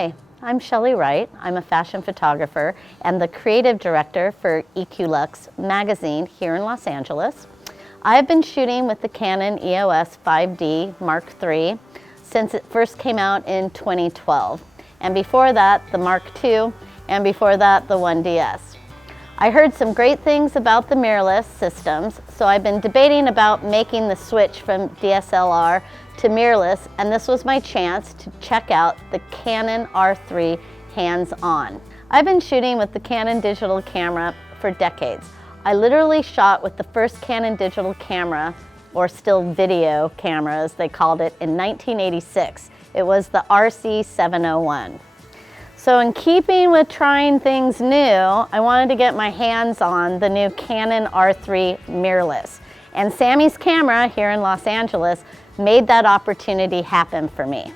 Hi, I'm Shelli Wright. I'm a fashion photographer and the creative director for EQLux magazine here in Los Angeles. I've been shooting with the Canon EOS 5D Mark III since it first came out in 2012. And before that, the Mark II, and before that, the 1DS. I heard some great things about the mirrorless systems, so I've been debating about making the switch from DSLR to mirrorless, and this was my chance to check out the Canon R3 hands-on. I've been shooting with the Canon digital camera for decades. I literally shot with the first Canon digital camera, or still video camera as they called it, in 1986. It was the RC701. So in keeping with trying things new, I wanted to get my hands on the new Canon R3 Mirrorless. And Samy's camera here in Los Angeles made that opportunity happen for me.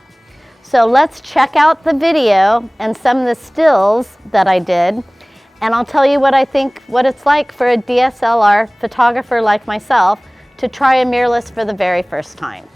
So let's check out the video and some of the stills that I did, and I'll tell you what I think, what it's like for a DSLR photographer like myself to try a mirrorless for the very first time.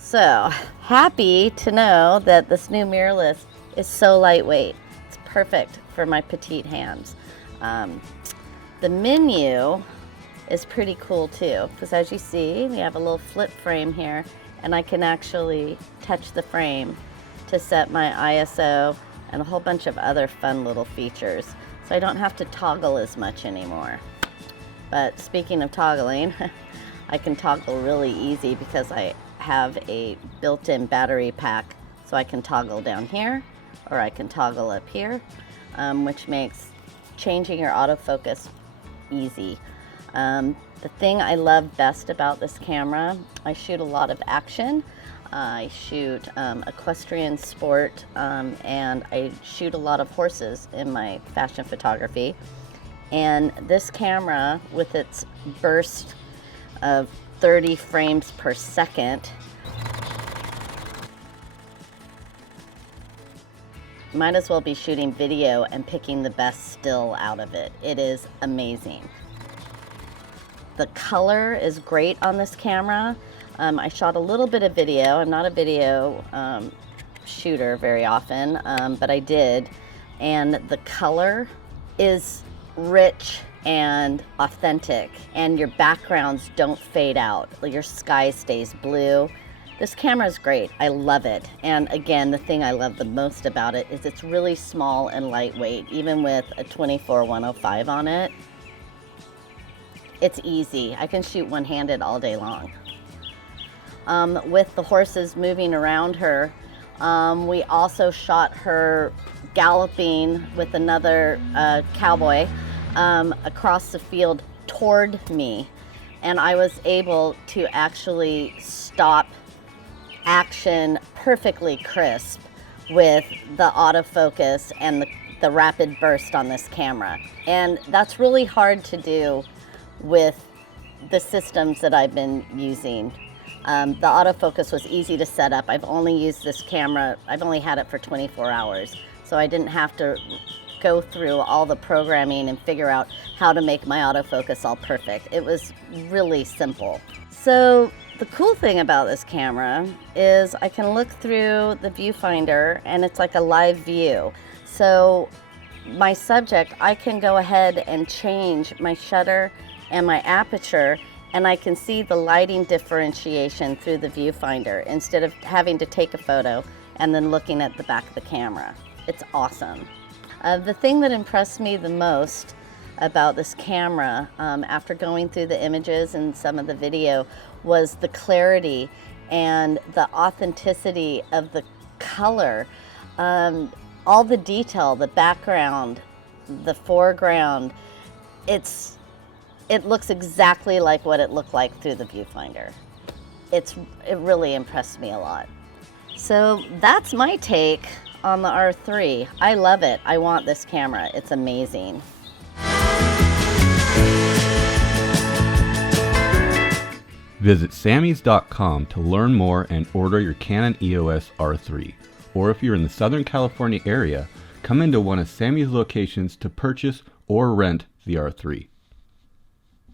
So happy to know that this new mirrorless is so lightweight. It's perfect for my petite hands. The menu is pretty cool too, because as you see, we have a little flip frame here, and I can actually touch the frame to set my ISO and a whole bunch of other fun little features. So I don't have to toggle as much anymore. But speaking of toggling, I can toggle really easy because I have a built-in battery pack, so I can toggle down here or I can toggle up here, which makes changing your autofocus easy. The thing I love best about this camera, I shoot a lot of action. I shoot equestrian sport, and I shoot a lot of horses in my fashion photography. And this camera, with its burst of 30 frames per second, might as well be shooting video and picking the best still out of it. It is amazing. The color is great on this camera. I shot a little bit of video. I'm not a video shooter very often, but I did. And the color is rich and authentic, and your backgrounds don't fade out. Your sky stays blue. This camera is great. I love it. And again, the thing I love the most about it is it's really small and lightweight. Even with a 24-105 on it, it's easy. I can shoot one-handed all day long. With the horses moving around her, we also shot her galloping with another cowboy across the field toward me, and I was able to actually stop action perfectly crisp with the autofocus and the rapid burst on this camera. And that's really hard to do with the systems that I've been using. The autofocus was easy to set up. I've only used this camera, I've only had it for 24 hours. so I didn't have to go through all the programming and figure out how to make my autofocus all perfect. It was really simple. So the cool thing about this camera is I can look through the viewfinder and it's like a live view. So my subject, I can go ahead and change my shutter and my aperture, and I can see the lighting differentiation through the viewfinder instead of having to take a photo and then looking at the back of the camera. It's awesome. The thing that impressed me the most about this camera, after going through the images and some of the video, was the clarity and the authenticity of the color. All the detail, the background, the foreground, it looks exactly like what it looked like through the viewfinder. It really impressed me a lot. So that's my take on the R3. I love it. I want this camera. It's amazing. Visit Samys.com to learn more and order your Canon EOS R3. Or if you're in the Southern California area, come into one of Samy's locations to purchase or rent the R3.